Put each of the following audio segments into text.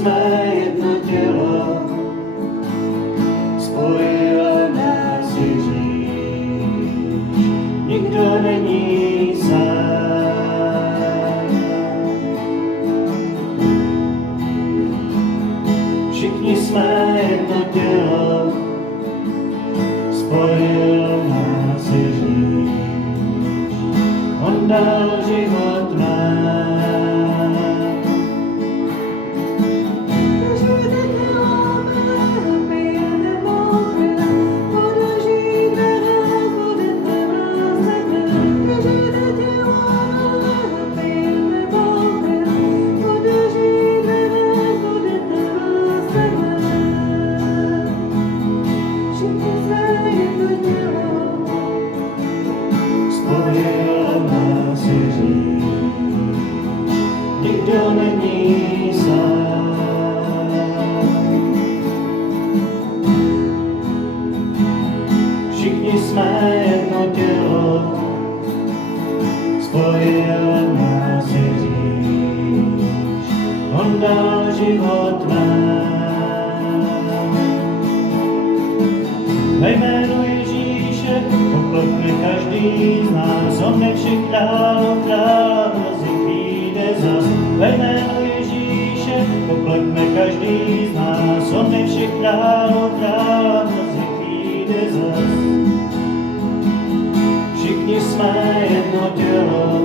jsme jedno tělo, spojil nás Ježíš, nikdo není sám. Všichni jsme jedno tělo, spojil nás Ježíš, on dal život nám. Nikdo není sám. Všichni jsme jedno tělo, spojil nás Ježíš, on dal život nám. Ve jménu Ježíše poklekne každý z nás, on nech všech dál ve jménu Ježíše poklekne každý z nás, on nech všech králů král, mezi chvíli zas. Všichni jsme jedno tělo,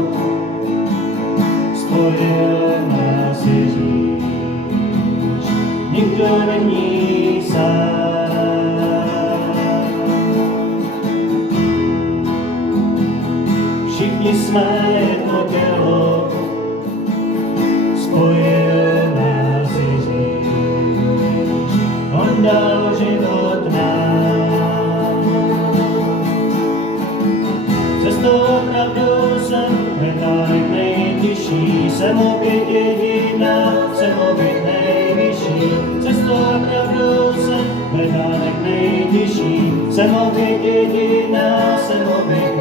spojil nás Ježíš, nikdo není sám. Všichni jsme jedno tělo, spojil nás Ježíš, on dal život nám. Cestou a pravdou jsem hledálek nejtěžší, jsem opět jediná, jsem opět nejvyšší. Cestou a pravdou jsem hledálek nejtěžší, jsem opět jediná, jsem opět